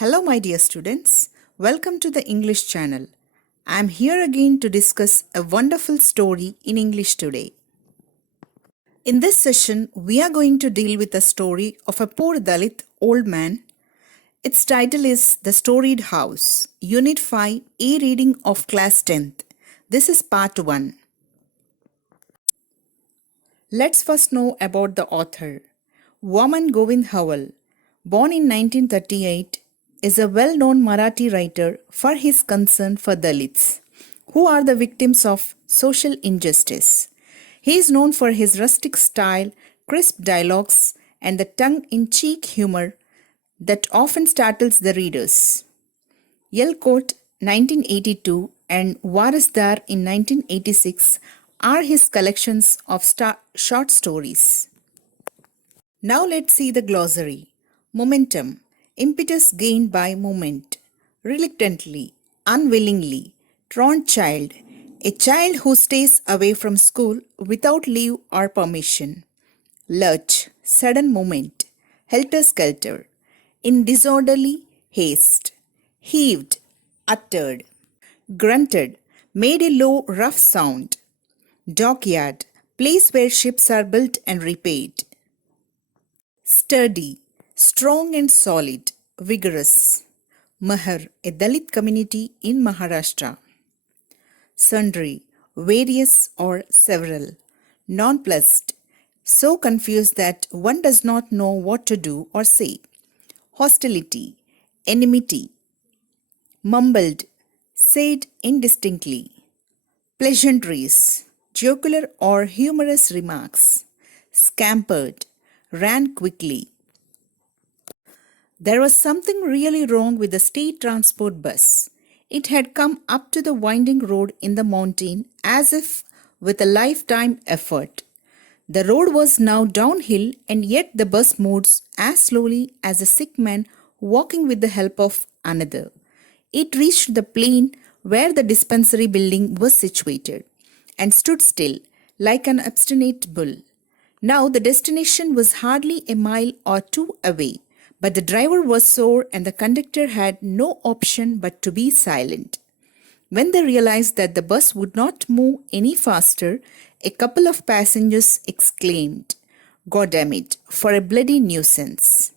Hello, my dear students. Welcome to the English channel. I am here again to discuss a wonderful story in English today. In this session, we are going to deal with the story of a poor Dalit old man. Its title is The Storeyed House, Unit-5, A reading of class 10th. This is part 1. Let's first know about the author. Vaman Govind Hawal, born in 1938, is a well-known Marathi writer for his concern for Dalits, who are the victims of social injustice. He is known for his rustic style, crisp dialogues, and the tongue-in-cheek humor that often startles the readers. Yelkot 1982 and Warisdar in 1986 are his collections of short stories. Now let's see the glossary. Momentum. Impetus gained by movement. Reluctantly, unwillingly, truant child. A child who stays away from school without leave or permission. Lurch, sudden movement. Helter-skelter. In disorderly haste. Heaved, uttered. Grunted, made a low, rough sound. Dockyard, place where ships are built and repaired. Sturdy, strong and solid, vigorous. Mahar, a Dalit community in Maharashtra. Sundry, various or several. Nonplussed, so confused that one does not know what to do or say. Hostility, enmity. Mumbled, said indistinctly. Pleasantries, jocular or humorous remarks. Scampered, ran quickly. There was something really wrong with the state transport bus. It had come up to the winding road in the mountain as if with a lifetime effort. The road was now downhill, and yet the bus moved as slowly as a sick man walking with the help of another. It reached the plain where the dispensary building was situated and stood still like an obstinate bull. Now the destination was hardly a mile or two away. But the driver was sore and the conductor had no option but to be silent. When they realized that the bus would not move any faster, a couple of passengers exclaimed, "God damn it, for a bloody nuisance."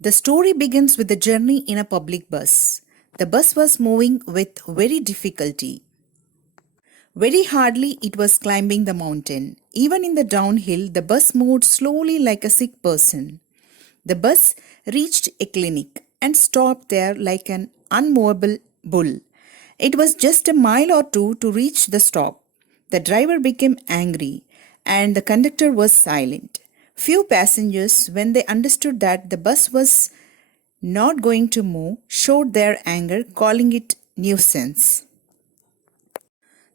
The story begins with the journey in a public bus. The bus was moving with very difficulty. Very hardly it was climbing the mountain. Even in the downhill, the bus moved slowly like a sick person. The bus reached a clinic and stopped there like an unmovable bull. It was just a mile or two to reach the stop. The driver became angry and the conductor was silent. Few passengers, when they understood that the bus was not going to move, showed their anger, calling it nuisance.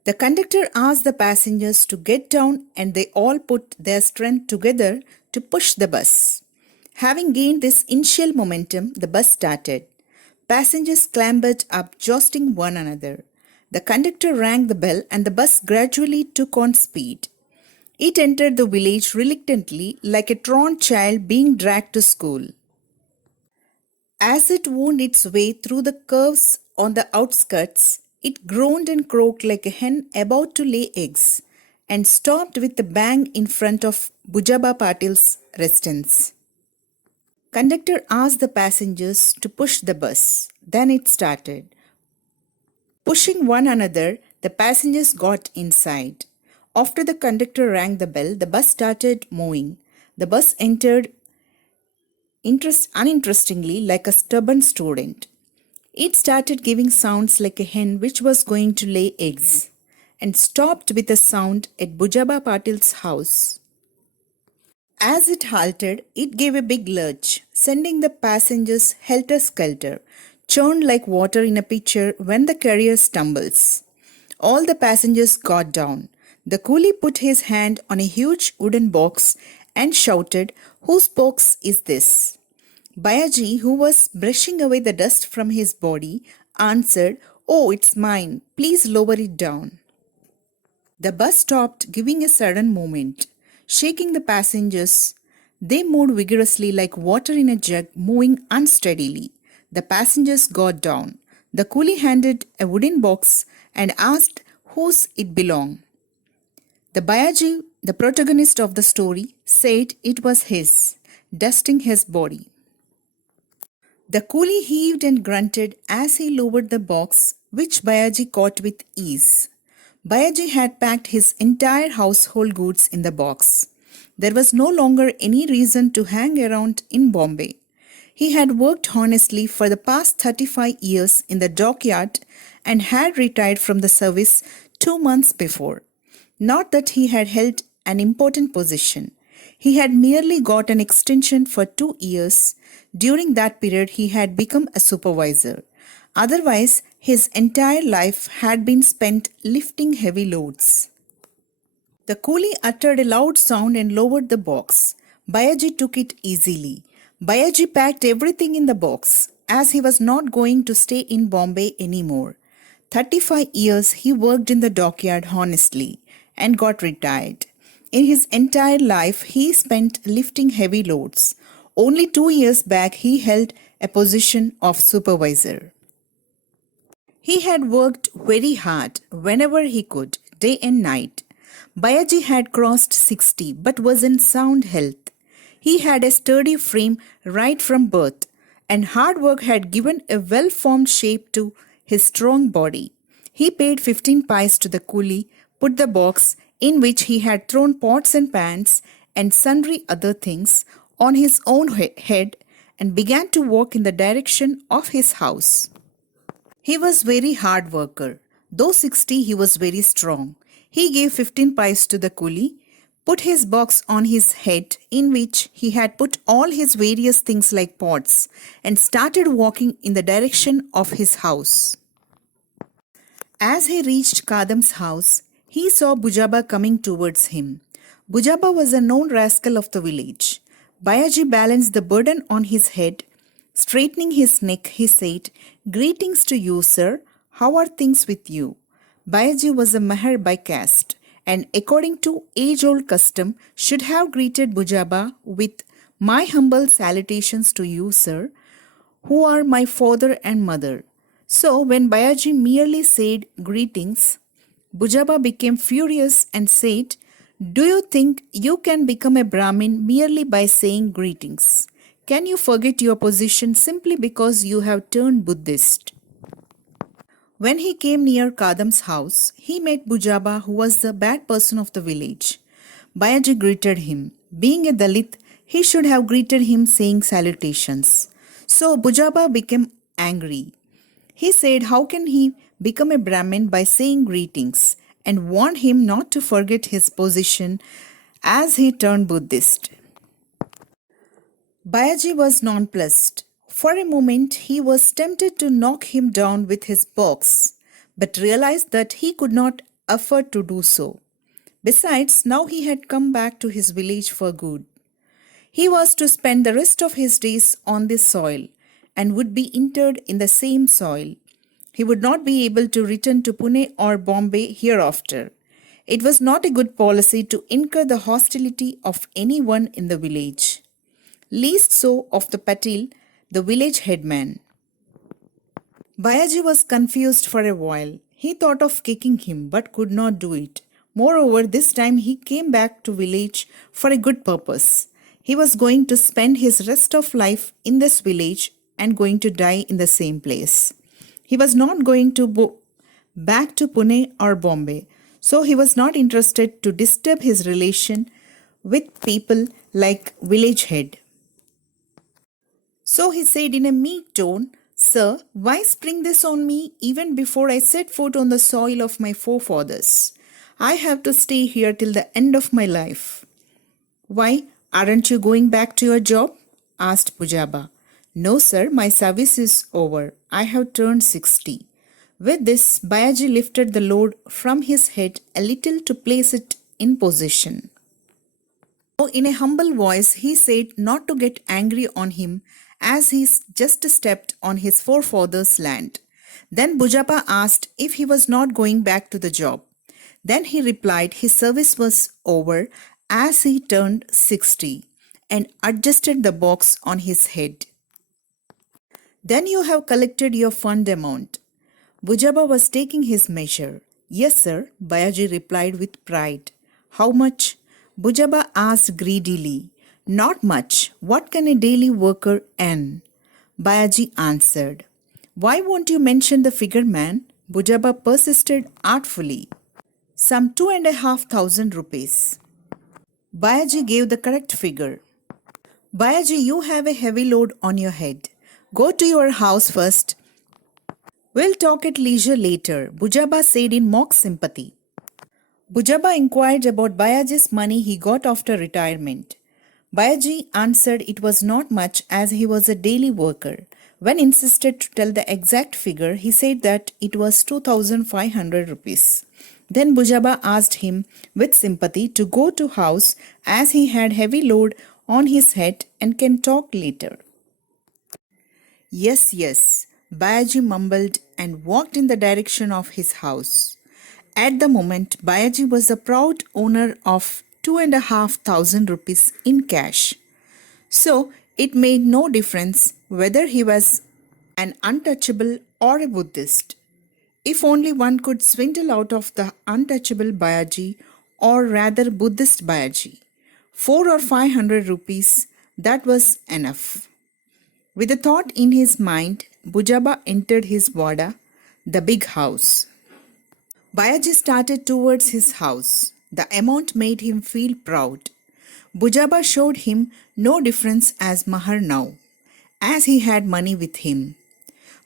The conductor asked the passengers to get down and they all put their strength together to push the bus. Having gained this initial momentum, the bus started. Passengers clambered up, jostling one another. The conductor rang the bell and the bus gradually took on speed. It entered the village reluctantly, like a truant child being dragged to school. As it wound its way through the curves on the outskirts, it groaned and croaked like a hen about to lay eggs, and stopped with a bang in front of Bujaba Patil's residence. Conductor asked the passengers to push the bus. Then it started. Pushing one another, the passengers got inside. After the conductor rang the bell, the bus started moving. The bus entered uninterestingly like a stubborn student. It started giving sounds like a hen which was going to lay eggs, and stopped with a sound at Bujaba Patil's house. As it halted, it gave a big lurch, sending the passengers helter-skelter, churned like water in a pitcher when the carrier stumbles. All the passengers got down. The coolie put his hand on a huge wooden box and shouted, "Whose box is this?" Bayaji, who was brushing away the dust from his body, answered, "Oh, it's mine. Please lower it down." The bus stopped, giving a sudden movement, shaking the passengers. They moved vigorously like water in a jug, moving unsteadily. The passengers got down. The coolie handed a wooden box and asked whose it belonged. The Bayaji, the protagonist of the story, said it was his, dusting his body. The coolie heaved and grunted as he lowered the box, which Bayaji caught with ease. Bayaji had packed his entire household goods in the box. There was no longer any reason to hang around in Bombay. He had worked honestly for the past 35 years in the dockyard and had retired from the service 2 months before. Not that he had held an important position. He had merely got an extension for 2 years. During that period, he had become a supervisor. Otherwise, his entire life had been spent lifting heavy loads. The coolie uttered a loud sound and lowered the box. Bayaji took it easily. Bayaji packed everything in the box, as he was not going to stay in Bombay anymore. 35 years he worked in the dockyard honestly and got retired. In his entire life, he spent lifting heavy loads. Only 2 years back, he held a position of supervisor. He had worked very hard whenever he could, day and night. Bayaji had crossed 60 but was in sound health. He had a sturdy frame right from birth, and hard work had given a well-formed shape to his strong body. He paid 15 pice to the coolie, put the box in which he had thrown pots and pans and sundry other things on his own head, and began to walk in the direction of his house. He was very hard worker. Though 60, he was very strong. He gave 15 pice to the coolie, put his box on his head in which he had put all his various things like pots, and started walking in the direction of his house. As he reached Kadam's house, he saw Bujaba coming towards him. Bujaba was a known rascal of the village. Bayaji balanced the burden on his head. Straightening his neck, he said, "Greetings to you, sir. How are things with you?" Bayaji was a Mahar by caste, and according to age-old custom, should have greeted Bujaba with, "My humble salutations to you, sir, who are my father and mother." So when Bayaji merely said greetings, Bujaba became furious and said, "Do you think you can become a Brahmin merely by saying greetings? Can you forget your position simply because you have turned Buddhist?" When he came near Kadam's house, he met Bujaba, who was the bad person of the village. Bayaji greeted him. Being a Dalit, he should have greeted him saying salutations. So Bujaba became angry. He said how can he become a Brahmin by saying greetings, and warned him not to forget his position as he turned Buddhist. Bayaji was nonplussed. For a moment he was tempted to knock him down with his box, but realized that he could not afford to do so. Besides, now he had come back to his village for good. He was to spend the rest of his days on this soil, and would be interred in the same soil. He would not be able to return to Pune or Bombay hereafter. It was not a good policy to incur the hostility of anyone in the village, least so of the Patil, the village headman. Bayaji was confused for a while. He thought of kicking him but could not do it. Moreover, this time he came back to village for a good purpose. He was going to spend his rest of life in this village and going to die in the same place. He was not going to back to Pune or Bombay, so he was not interested to disturb his relation with people like village head. So he said in a meek tone, "Sir, why spring this on me even before I set foot on the soil of my forefathers? I have to stay here till the end of my life." "Why, aren't you going back to your job?" asked Bujaba. "No, sir, my service is over. I have turned 60. With this, Bayaji lifted the load from his head a little to place it in position. In a humble voice, he said not to get angry on him, as he just stepped on his forefathers' land. Then Bujapa asked if he was not going back to the job. Then he replied his service was over as he turned 60. and adjusted the box on his head. Then you have collected your fund amount. Bujaba was taking his measure. Yes, sir, Bayaji replied with pride. How much? Bujaba asked greedily. Not much. What can a daily worker earn? Bayaji answered. Why won't you mention the figure, man? Bujaba persisted artfully. Some 2,500 rupees. Bayaji gave the correct figure. Bayaji, you have a heavy load on your head. Go to your house first. We'll talk at leisure later, Bujaba said in mock sympathy. Bujaba inquired about Bayaji's money he got after retirement. Bayaji answered it was not much as he was a daily worker. When insisted to tell the exact figure, he said that it was 2,500 rupees. Then Bujaba asked him with sympathy to go to house as he had heavy load on his head and can talk later. Yes, yes, Bayaji mumbled and walked in the direction of his house. At the moment, Bayaji was the proud owner of 2,500 rupees in cash. So, it made no difference whether he was an untouchable or a Buddhist. If only one could swindle out of the untouchable Bayaji, or rather Buddhist Bayaji. 4 or 500 rupees, that was enough. With a thought in his mind, Bujaba entered his vada, the big house. Bayaji started towards his house. The amount made him feel proud. Bujaba showed him no difference as Mahar now, as he had money with him.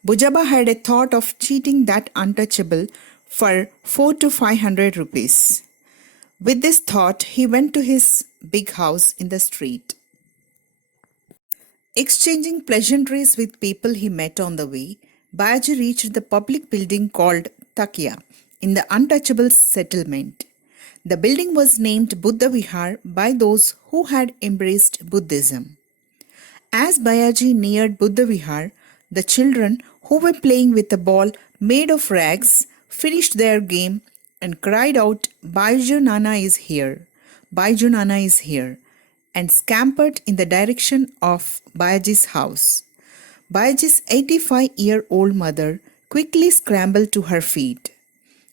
Bujaba had a thought of cheating that untouchable for 4 to 500 rupees. With this thought, he went to his big house in the street. Exchanging pleasantries with people he met on the way, Bayaji reached the public building called Takya in the untouchable settlement. The building was named Buddha Vihar by those who had embraced Buddhism. As Bayaji neared Buddha Vihar, the children who were playing with a ball made of rags finished their game and cried out, Baiju Nana is here, Baiju Nana is here, and scampered in the direction of Bayaji's house. Bayaji's 85-year-old mother quickly scrambled to her feet.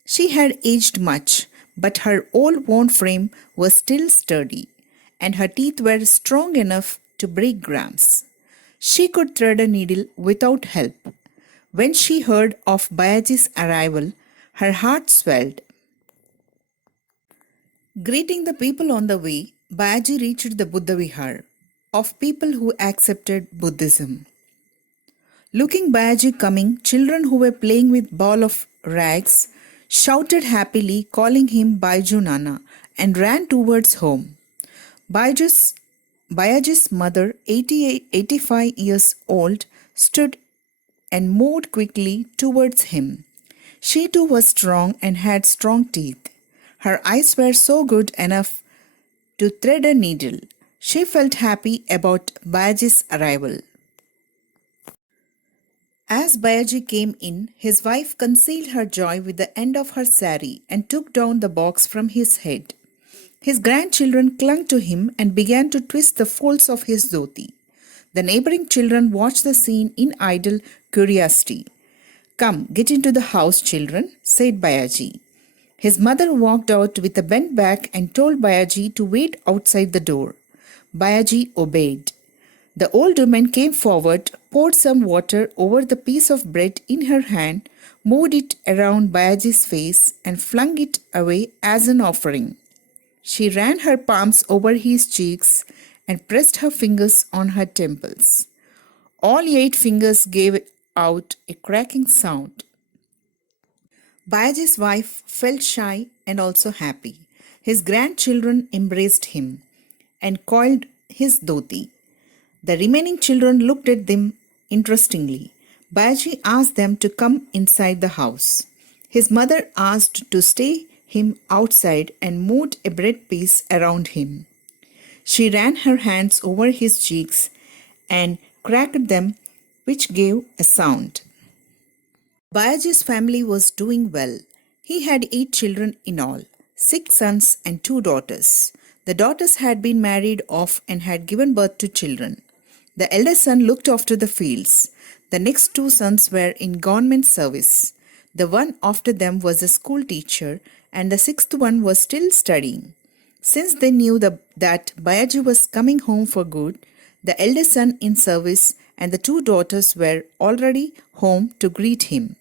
She had aged much, but her old worn frame was still sturdy, and her teeth were strong enough to break grams. She could thread a needle without help. When she heard of Bayaji's arrival, her heart swelled. Greeting the people on the way, Bayaji reached the Buddha Vihar of people who accepted Buddhism. Looking Bayaji coming, children who were playing with ball of rags shouted happily, calling him Baiju Nana, and ran towards home. Bayaji's mother, 85 years old, stood and moved quickly towards him. She too was strong and had strong teeth. Her eyes were so good enough to thread a needle. She felt happy about Bayaji's arrival. As Bayaji came in, his wife concealed her joy with the end of her sari and took down the box from his head. His grandchildren clung to him and began to twist the folds of his dhoti. The neighboring children watched the scene in idle curiosity. Come, get into the house, children, said Bayaji. His mother walked out with a bent back and told Bayaji to wait outside the door. Bayaji obeyed. The old woman came forward, poured some water over the piece of bread in her hand, moved it around Bayaji's face, and flung it away as an offering. She ran her palms over his cheeks and pressed her fingers on her temples. All 8 fingers gave out a cracking sound. Bayaji's wife felt shy and also happy. His grandchildren embraced him and coiled his dhoti. The remaining children looked at them interestedly. Bayaji asked them to come inside the house. His mother asked to stay him outside and moved a bread piece around him. She ran her hands over his cheeks and cracked them, which gave a sound. Bayaji's family was doing well. He had 8 children in all, 6 sons and 2 daughters. The daughters had been married off and had given birth to children. The eldest son looked after the fields. The next two sons were in government service. The one after them was a school teacher, and the sixth one was still studying. Since they knew that Bayaji was coming home for good, the eldest son in service and the two daughters were already home to greet him.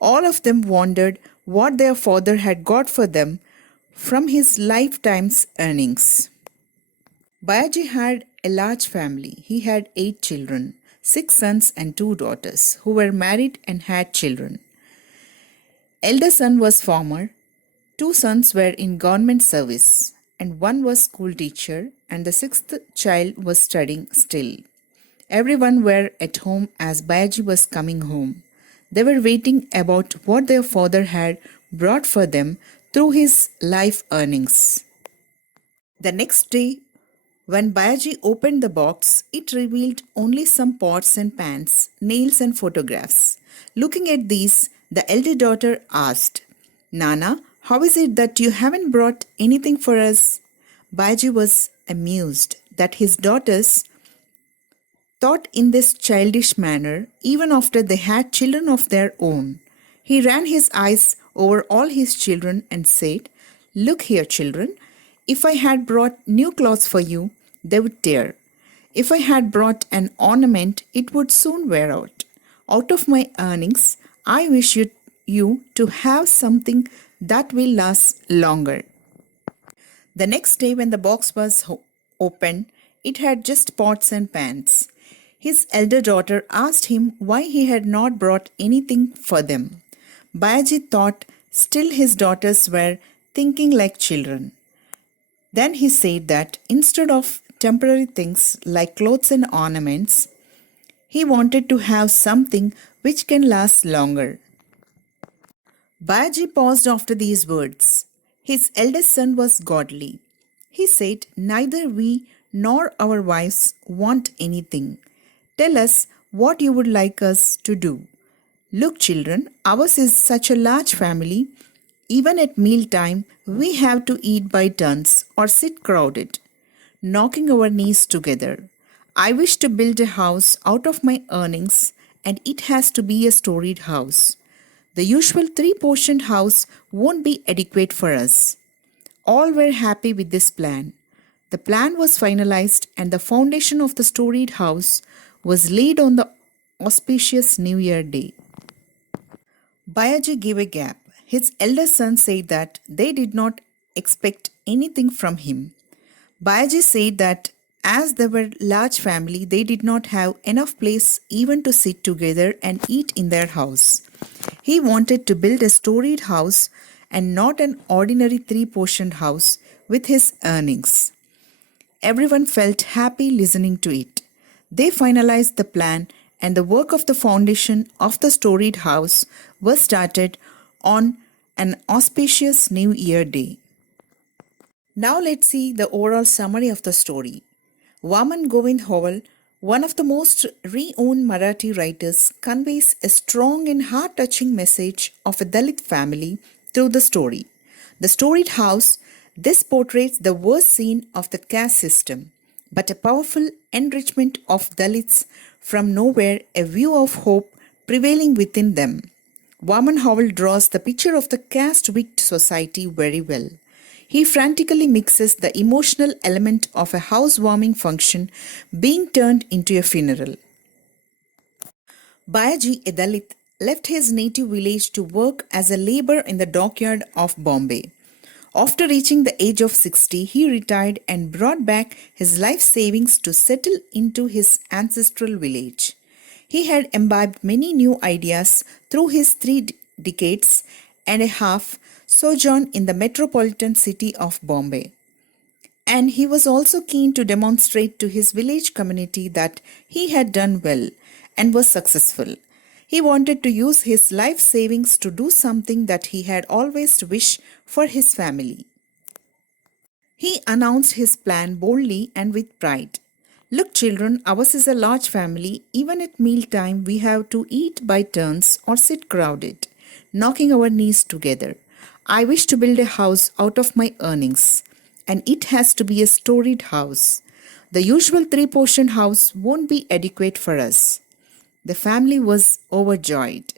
All of them wondered what their father had got for them from his lifetime's earnings. Bayaji had a large family. He had 8 children, 6 sons and 2 daughters, who were married and had children. Elder son was farmer, 2 sons were in government service, and one was school teacher, and the 6th child was studying still. Everyone were at home as Bayaji was coming home. They were waiting about what their father had brought for them through his life earnings. The next day, when Bayaji opened the box, it revealed only some pots and pans, nails and photographs. Looking at these, the elder daughter asked, "Nana, how is it that you haven't brought anything for us?" Bayaji was amused that his daughters thought in this childish manner even after they had children of their own. He ran his eyes over all his children and said, "Look here, children, if I had brought new clothes for you, they would tear. If I had brought an ornament, it would soon wear out. Out of my earnings, I wish you to have something that will last longer." The next day, when the box was opened, it had just pots and pans. His elder daughter asked him why he had not brought anything for them. Bayaji thought still his daughters were thinking like children. Then he said that instead of temporary things like clothes and ornaments, he wanted to have something which can last longer. Bayaji paused after these words. His eldest son was godly. He said, "Neither we nor our wives want anything. Tell us what you would like us to do." "Look, children, ours is such a large family. Even at mealtime, we have to eat by turns or sit crowded, knocking our knees together. I wish to build a house out of my earnings, and it has to be a storied house. The usual 3-portioned house won't be adequate for us." All were happy with this plan. The plan was finalized, and the foundation of the storied house was laid on the auspicious New Year day. Bayaji gave a gap. His elder son said that they did not expect anything from him. Bayaji said that as they were a large family, they did not have enough place even to sit together and eat in their house. He wanted to build a storied house and not an ordinary 3-portioned house with his earnings. Everyone felt happy listening to it. They finalized the plan, and the work of the foundation of the storied house was started on an auspicious New Year day. Now let's see the overall summary of the story. Vaman Govind Howell, one of the most renowned Marathi writers, conveys a strong and heart-touching message of a Dalit family through the story. The storied house, this portrays the worst scene of the caste system, but a powerful enrichment of Dalits from nowhere, a view of hope prevailing within them. Vaman Howell draws the picture of the caste-wicked society very well. He frantically mixes the emotional element of a housewarming function being turned into a funeral. Bayaji, a Dalit, left his native village to work as a laborer in the dockyard of Bombay. After reaching the age of 60, he retired and brought back his life savings to settle into his ancestral village. He had imbibed many new ideas through his 3 decades and a half sojourn in the metropolitan city of Bombay. And he was also keen to demonstrate to his village community that he had done well and was successful. He wanted to use his life savings to do something that he had always wished for his family. He announced his plan boldly and with pride. "Look, children, ours is a large family. Even at mealtime, we have to eat by turns or sit crowded, knocking our knees together. I wish to build a house out of my earnings, and it has to be a storied house. The usual three-portion house won't be adequate for us. The family was overjoyed.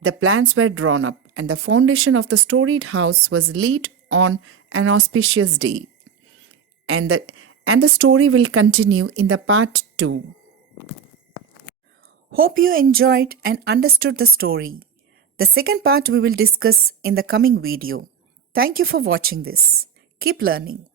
The plans were drawn up, and the foundation of the storied house was laid on an auspicious day. And the story will continue in the part 2. Hope you enjoyed and understood the story. The second part we will discuss in the coming video. Thank you for watching this. Keep learning.